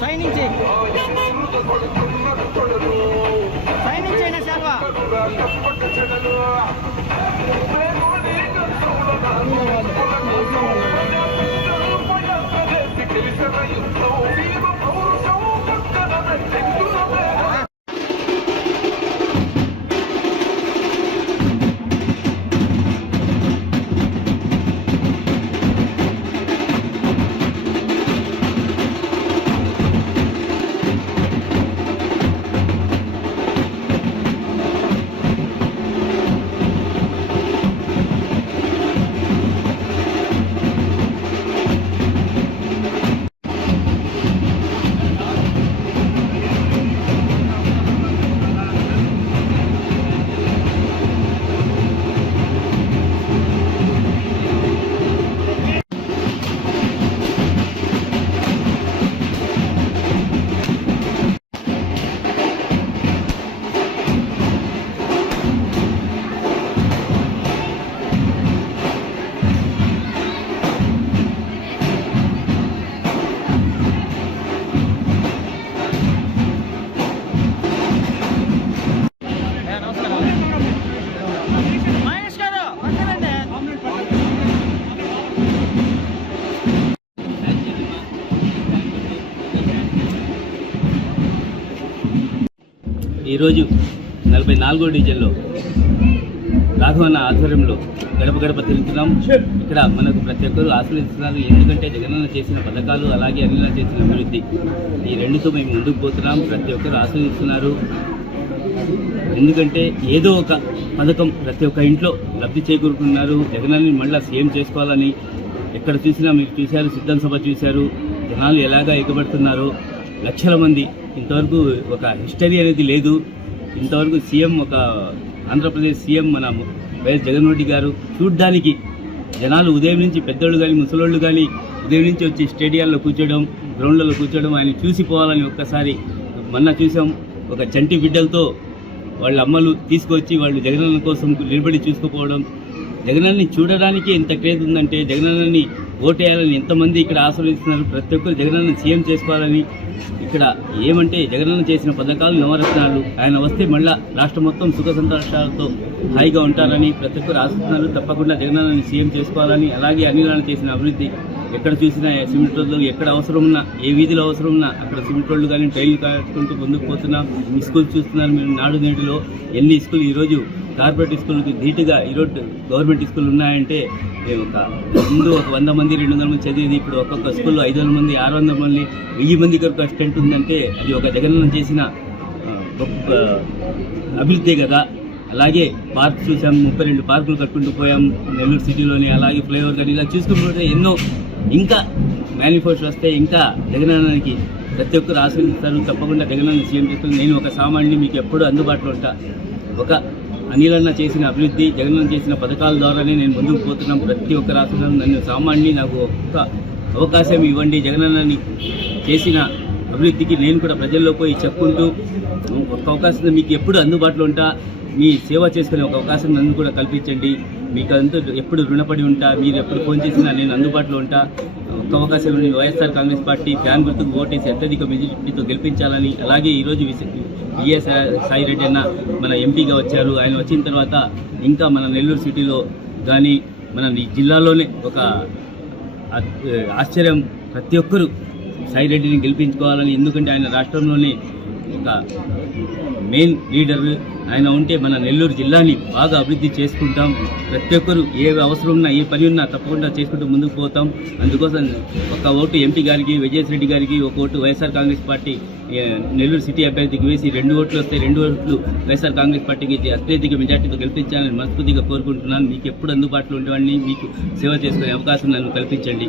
Signing చేయనా శాల్వా ఈరోజు 44వ డివిజన్లో రాఘవన్న ఆధ్వర్యంలో గడప గడప తిరుగుతున్నాం. ఇక్కడ మనకు ప్రతి ఒక్కరు ఆశీర్వదిస్తున్నారు. ఎందుకంటే జగనన్న చేసిన పథకాలు అలాగే అనిల చేసిన అభివృద్ధి ఈ రెండుతో మేము ముందుకు పోతున్నాం. ప్రతి ఒక్కరు ఆశీర్వదిస్తున్నారు. ఎందుకంటే ఏదో ఒక పథకం ప్రతి ఒక్క ఇంట్లో లబ్ధి చేకూరుకున్నారు. జగనన్నని మళ్ళీ సీఎం చేసుకోవాలని ఎక్కడ చూసినా మీరు చూశారు, సిద్ధం సభ చూశారు, జనాలు ఎలాగా ఎగబడుతున్నారో. లక్షల మంది, ఇంతవరకు ఒక హిస్టరీ అనేది లేదు. ఇంతవరకు సీఎం, ఒక ఆంధ్రప్రదేశ్ సీఎం మన వైఎస్ జగన్మోహన్ రెడ్డి గారు చూడ్డానికి జనాలు ఉదయం నుంచి పెద్దోళ్ళు కానీ ముసలోళ్ళు కానీ ఉదయం నుంచి వచ్చి స్టేడియాల్లో కూర్చోవడం, గ్రౌండ్లలో కూర్చోవడం, ఆయన చూసిపోవాలని ఒక్కసారి మొన్న చూసాం. ఒక చంటి బిడ్డలతో వాళ్ళ అమ్మలు తీసుకొచ్చి వాళ్ళు జగనన్న కోసం నిలబడి చూసుకుపోవడం. జగనన్నని చూడడానికి ఎంత క్రేజ్ ఉందంటే జగనన్నని ఓటేయాలని ఎంతమంది ఇక్కడ ఆశీర్వదిస్తున్నారు. ప్రతి ఒక్కరు జగనన్న సీఎం చేసుకోవాలని. ఇక్కడ ఏమంటే జగనన్న చేసిన పథకాలు నవరత్నాలు, ఆయన వస్తే మళ్ళా రాష్ట్రం మొత్తం సుఖ సంతోషాలతో హాయిగా ఉంటారని ప్రతి ఒక్కరు ఆశిస్తున్నారు. తప్పకుండా జగనన్నని సీఎం చేసుకోవాలని. అలాగే అనిలను చేసిన అభివృద్ధి ఎక్కడ చూసినా సిమెంట్ రోడ్లు ఎక్కడ అవసరం ఉన్నా, ఏ వీధిలో అవసరం ఉన్నా అక్కడ సిమెంట్ రోడ్లు కానీ ట్రైన్లు కట్టుకుంటూ ముందుకు పోతున్నాం. స్కూల్ చూస్తున్నారు మీరు. నాడు నేటిలో ఎన్ని స్కూల్ ఈరోజు కార్పొరేట్ స్కూల్కి ధీటుగా ఈరోజు గవర్నమెంట్ స్కూల్ ఉన్నాయంటే ముందు ఒక 100 మంది 200 మంది చదివేది ఇప్పుడు ఒక్కొక్క స్కూల్లో 500 మంది 600 మంది 1000 మంది వరకు స్ట్రెంత్ ఉందంటే అది ఒక జగనన్న చేసిన గొప్ప అభివృద్ధి కదా. అలాగే పార్క్ చూసాం, 32 పార్కులు కట్టుకుంటూ పోయాం నెల్లూరు సిటీలోని. అలాగే ఫ్లైఓవర్ కానీ ఇలా చూసుకుంటుంటే ఎన్నో ఇంకా మేనిఫెస్టో వస్తే ఇంకా జగనన్నకి ప్రతి ఒక్కరు ఆశీర్వదిస్తారు. తప్పకుండా జగనన్న సీఎం చేసుకుని నేను ఒక సామాన్యుని మీకు ఎప్పుడూ అందుబాటులో ఉంటా. ఒక అనిలన్న చేసిన అభివృద్ధి, జగనన్న చేసిన పథకాల ద్వారానే నేను ముందుకు పోతున్నాం. ప్రతి ఒక్క రాష్ట్రంలో నన్ను సామాన్యుని, నాకు ఒక్క అవకాశం ఇవ్వండి. జగనన్నని చేసిన అభివృద్ధికి నేను కూడా ప్రజల్లో పోయి చెప్పుకుంటూ ఒక అవకాశం మీకు ఎప్పుడు అందుబాటులో ఉంటా. మీ సేవ చేసుకునే ఒక అవకాశం నన్ను కూడా కల్పించండి. మీకు అంతా ఎప్పుడు రుణపడి ఉంటా. మీరు ఎప్పుడు ఫోన్ చేసినా నేను అందుబాటులో ఉంటా. ఒక అవకాశం వైఎస్ఆర్ కాంగ్రెస్ పార్టీ ఫ్యాన్ గుర్తుకు ఓటేసి అత్యధిక మెజారిటీతో గెలిపించాలని. అలాగే ఈరోజు విఎస్ సాయి రెడ్డి అన్న మన ఎంపీగా వచ్చారు. ఆయన వచ్చిన తర్వాత ఇంకా మన నెల్లూరు సిటీలో కానీ మన జిల్లాలోనే ఒక ఆశ్చర్యం. ప్రతి ఒక్కరూ సాయి రెడ్డిని గెలిపించుకోవాలని. ఎందుకంటే ఆయన రాష్ట్రంలోనే ఒక మెయిన్ లీడర్. ఆయన ఉంటే మన నెల్లూరు జిల్లాని బాగా అభివృద్ధి చేసుకుంటాం. ప్రతి ఒక్కరు ఏ అవసరం ఉన్నా, ఏ పని ఉన్నా తప్పకుండా చేసుకుంటూ ముందుకు పోతాం. అందుకోసం ఒక ఓటు ఎంపీ గారికి, విజయశ్రెడ్డి గారికి, ఒక vote YSR Congress party Nellore city అభ్యర్థికి వేసి 2 ఓట్లు వస్తే 2 ఓట్లు వైఎస్ఆర్ కాంగ్రెస్ పార్టీకి అత్యధిక మెజార్టీతో గెలిపించాలని మనస్ఫూర్తిగా కోరుకుంటున్నాను. మీకు ఎప్పుడు అందుబాటులో ఉండేవాడిని, మీకు సేవ చేసుకునే అవకాశం నన్ను కల్పించండి.